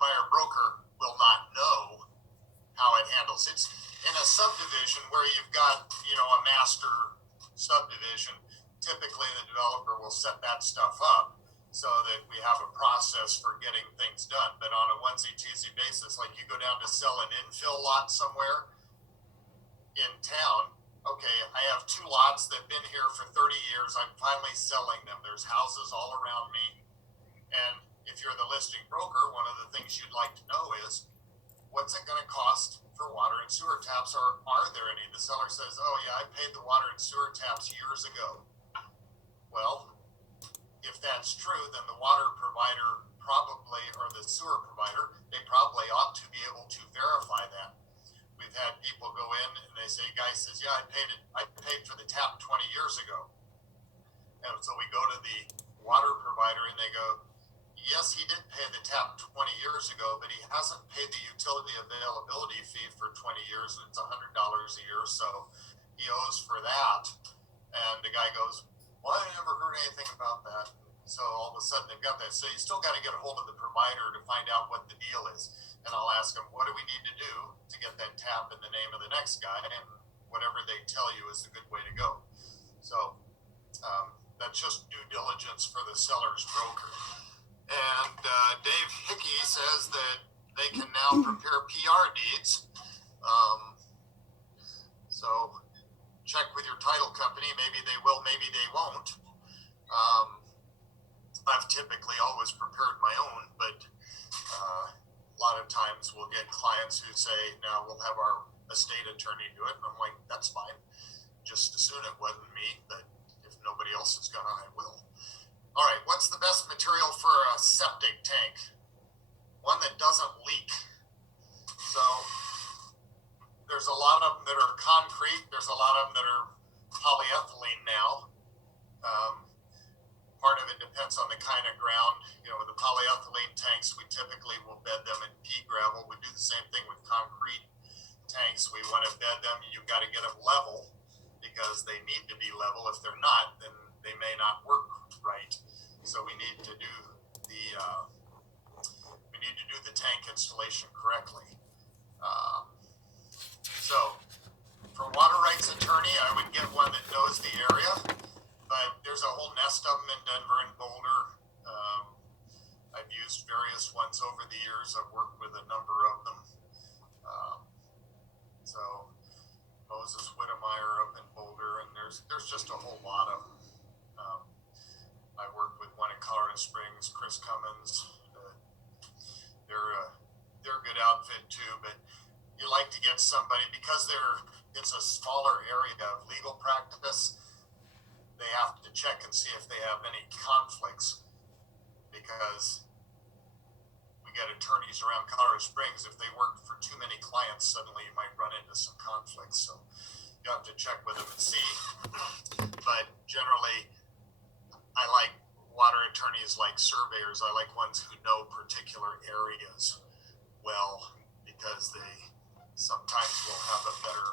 buyer broker will not know how it handles. It's in a subdivision where you've got, a master subdivision. Typically, the developer will set that stuff up so that we have a process for getting things done. But on a onesie-twosie basis, like you go down to sell an infill lot somewhere in town, okay, I have 2 lots that have been here for 30 years. I'm finally selling them. There's houses all around me. And if you're the listing broker, one of the things you'd like to know is, what's it going to cost for water and sewer taps, or are there any? The seller says, oh yeah, I paid the water and sewer taps years ago. Well, if that's true, then the water provider probably, or the sewer provider, they probably ought to be able to verify that. We've had people go in and they say, guy says, yeah, I paid for the tap 20 years ago. And so we go to the water provider and they go, yes, he did pay the tap 20 years ago, but he hasn't paid the utility availability fee for 20 years, and it's $100 a year, so he owes for that. And the guy goes, well, I never heard anything about that. So all of a sudden they've got that. So you still got to get a hold of the provider to find out what the deal is. And I'll ask them, what do we need to do to get that tap in the name of the next guy? And whatever they tell you is the good way to go. So that's just due diligence for the seller's broker. And Dave Hickey says that they can now prepare PR deeds. So check with your title company. Maybe they will, maybe they won't. I've typically always prepared my own, but a lot of times we'll get clients who say, now we'll have our estate attorney do it. And I'm like, that's fine. Just as soon it wasn't me, but if nobody else is gonna, I will. All right, what's the best material for a septic tank? One that doesn't leak. So there's a lot of them that are concrete. There's a lot of them that are polyethylene now. Part of it depends on the kind of ground. The polyethylene tanks, we typically will bed them in pea gravel. We do the same thing with concrete tanks. We want to bed them. You've got to get them level because they need to be level. If they're not, then they may not work right. So we need to do the tank installation correctly. So for water rights attorney, I would get one that knows the area, but there's a whole nest of them in Denver and Boulder. I've used various ones over the years. I've worked with a number of them. So Moses Whittemeyer up in Boulder, and there's just a whole lot of them. I worked with one in Colorado Springs, Chris Cummins. They're a good outfit too, but you like to get somebody, because it's a smaller area of legal practice. They have to check and see if they have any conflicts, because we get attorneys around Colorado Springs. If they work for too many clients, suddenly you might run into some conflicts. So you have to check with them and see. But generally, I like water attorneys like surveyors. I like ones who know particular areas well, because they sometimes will have a better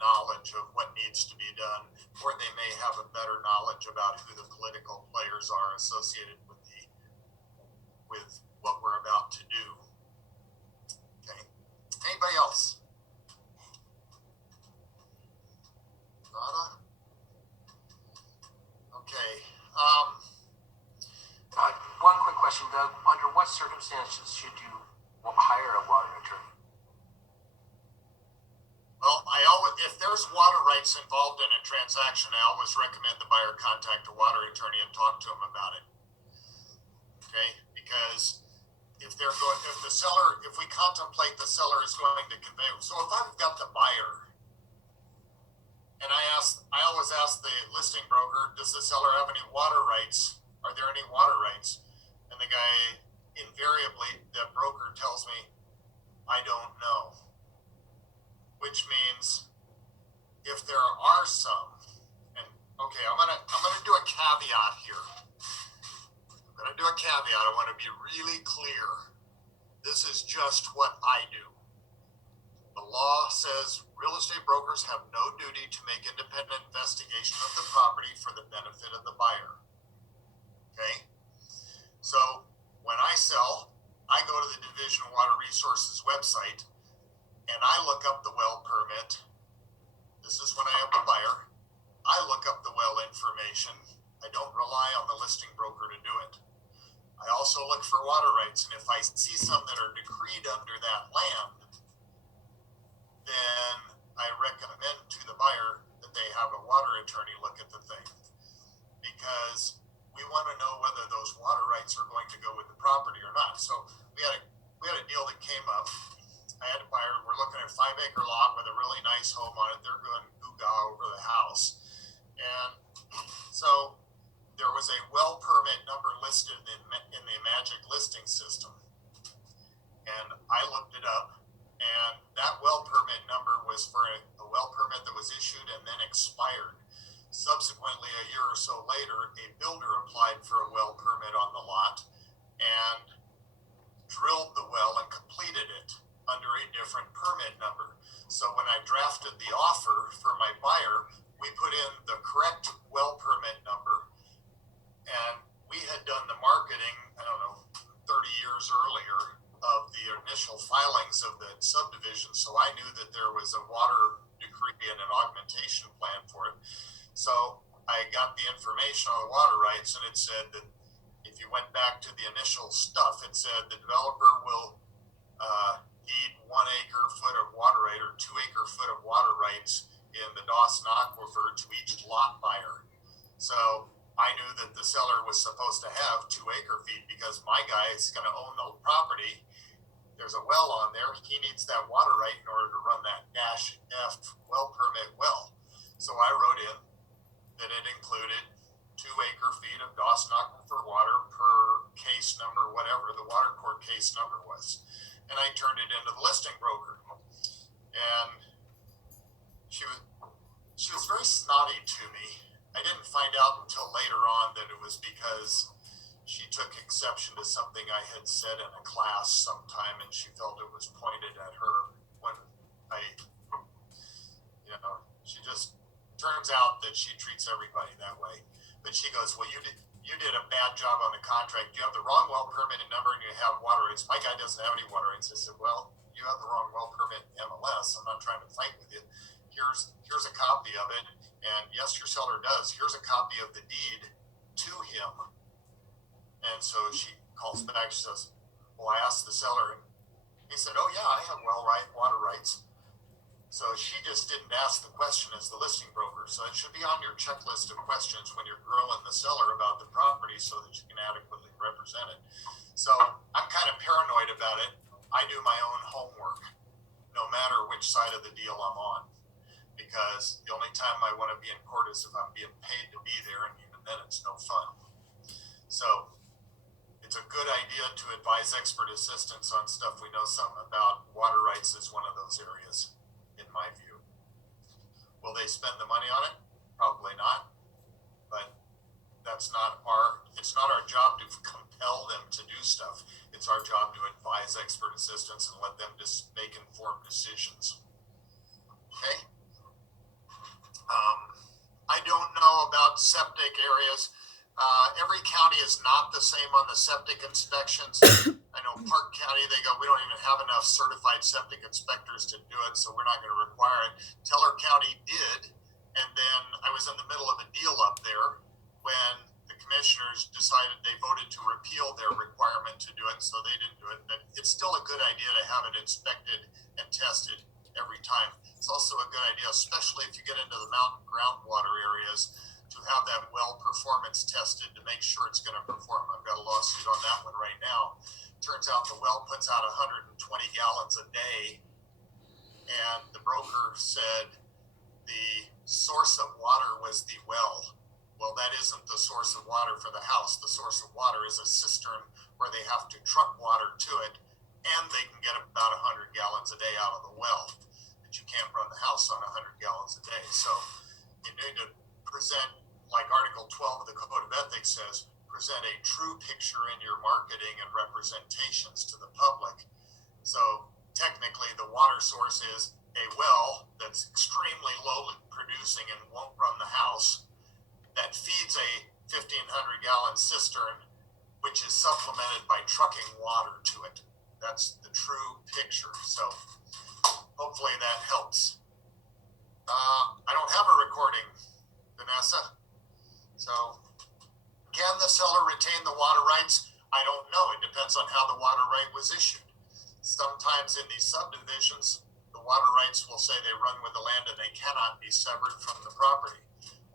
knowledge of what needs to be done, or they may have a better knowledge about who the political players are associated with what we're about to do. Okay. Anybody else? Nada? Okay. One quick question, Doug. Under what circumstances should you hire a water attorney? Well, if there's water rights involved in a transaction, I always recommend the buyer contact a water attorney and talk to them about it. Okay, because if we contemplate the seller is going to convey, so if I've got the buyer, and I always ask the listing broker, does the seller have any water rights? Are there any water rights? And the guy, invariably, the broker tells me, I don't know. Which means if there are some, and okay, I'm gonna do a caveat here. I want to be really clear. This is just what I do. The law says real estate brokers have no duty to make independent investigation of the property for the benefit of the buyer. Okay? So when I sell, I go to the Division of Water Resources website and I look up the well permit. This is when I am a buyer. I look up the well information. I don't rely on the listing broker to do it. I also look for water rights, and if I see some that are decreed under that land, then I recommend to the buyer that they have a water attorney look at the thing, because we want to know whether those water rights are going to go with the property or not. So we had a deal that came up. I had a buyer. We're looking at a 5-acre lot with a really nice home on it. They're doing goo-gaw over the house, and so there was a well permit number listed in the Magic listing system, and I looked it up, and that well permit number was for a well permit that was issued and then expired. Subsequently, a year or so later, a builder applied for a well permit on the lot and drilled the well and completed it under a different permit number. So when I drafted the offer for my buyer, we put in the correct well permit number, and we had done the marketing, 30 years earlier of the initial filings of the subdivision, so I knew that there was a water decree and an augmentation plan for it. So I got the information on the water rights, and it said that if you went back to the initial stuff, it said the developer will need 1 acre foot of water right or 2 acre foot of water rights in the Dawson Aquifer to each lot buyer. So I knew that the seller was supposed to have 2 acre feet because my guy is going to own the property. There's a well on there. He needs that water right in order to run that -F well permit well. So I wrote in that it included 2 acre feet of Dawson Aquifer water per case number, whatever the water court case number was. And I turned it into the listing broker. And she was very snotty to me. I didn't find out until later on that it was because she took exception to something I had said in a class sometime, and she felt it was pointed at her when she just turns out that she treats everybody that way. But she goes, well, you did a bad job on the contract. You have the wrong well permit number and you have water rights. My guy doesn't have any water rights. I said, well, you have the wrong well permit MLS. I'm not trying to fight with you. Here's a copy of it. And yes, your seller does. Here's a copy of the deed to him. And so she calls back. She says, well, I asked the seller, and he said, oh yeah, I have water rights. So she just didn't ask the question as the listing broker. So it should be on your checklist of questions when you're grilling the seller about the property so that you can adequately represent it. So I'm kind of paranoid about it. I do my own homework, no matter which side of the deal I'm on, because the only time I want to be in court is if I'm being paid to be there, and even then it's no fun. So it's a good idea to advise expert assistants on stuff we know something about. Water rights is one of those areas, in my view. Will they spend the money on it? Probably not. But it's not our job to compel them to do stuff. It's our job to advise expert assistants and let them just make informed decisions. Okay? I don't know about septic areas. Every county is not the same on the septic inspections. I know Park County, they go, we don't even have enough certified septic inspectors to do it, so we're not going to require it. Teller County did, and then I was in the middle of a deal up there when the commissioners decided they voted to repeal their requirement to do it, so they didn't do it. But it's still a good idea to have it inspected and tested every time. It's also a good idea, especially if you get into the mountain groundwater areas, to have that well performance tested to make sure it's going to perform. I've got a lawsuit on that one right now. Turns out the well puts out 120 gallons a day, and the broker said the source of water was the well. Well, that isn't the source of water for the house. The source of water is a cistern where they have to truck water to it, and they can get about 100 gallons a day out of the well. But you can't run the house on 100 gallons a day. So you need to present, like Article 12 of the Code of Ethics says, present a true picture in your marketing and representations to the public. So technically the water source is a well that's extremely low producing and won't run the house, that feeds a 1,500 gallon cistern, which which is supplemented by trucking water to it. That's the true picture. So hopefully that helps. I don't have a recording, Vanessa. So can the seller retain the water rights? I don't know. It depends on how the water right was issued. Sometimes in these subdivisions, the water rights will say they run with the land and they cannot be severed from the property.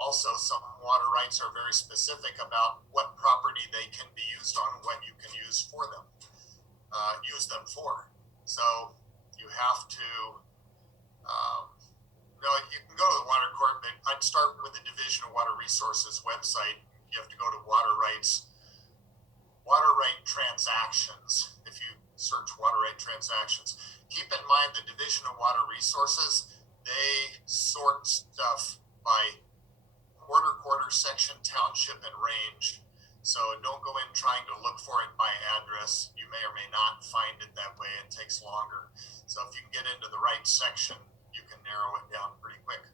Also, some water rights are very specific about what property they can be used on, what you can use for them, use them for. So you have to, you can go to the water court, but I'd start with the Division of Water Resources website. You have to go to water right transactions. If you search water right transactions, keep in mind the Division of Water Resources, they sort stuff by quarter, section, township, and range. So don't go in trying to look for it by address. You may or may not find it that way. It takes longer. So if you can get into the right section, you can narrow it down pretty quick.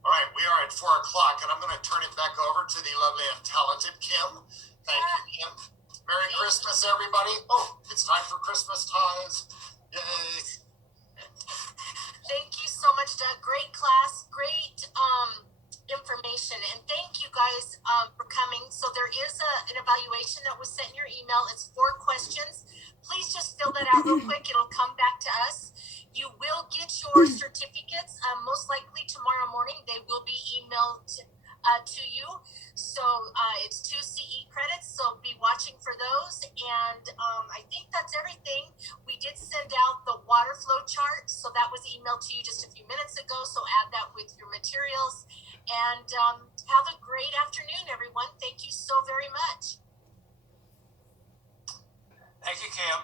All right, we are at 4 o'clock, and I'm going to turn it back over to the lovely and talented Kim. Thank you, Kim. Merry Christmas, everybody. Oh, it's time for Christmas ties. Yay. Thank you so much, Doug. Great class, great information, and thank you guys for coming. So there is an evaluation that was sent in your email. It's 4 questions. Please just fill that out real quick. It'll come back to us. You will get your certificates most likely tomorrow morning. They will be emailed to you. So it's 2 CE credits, so be watching for those. And I think that's everything. We did send out the water flow chart, so that was emailed to you just a few minutes ago. So add that with your materials. And have a great afternoon, everyone. Thank you so very much. Thank you, Kim.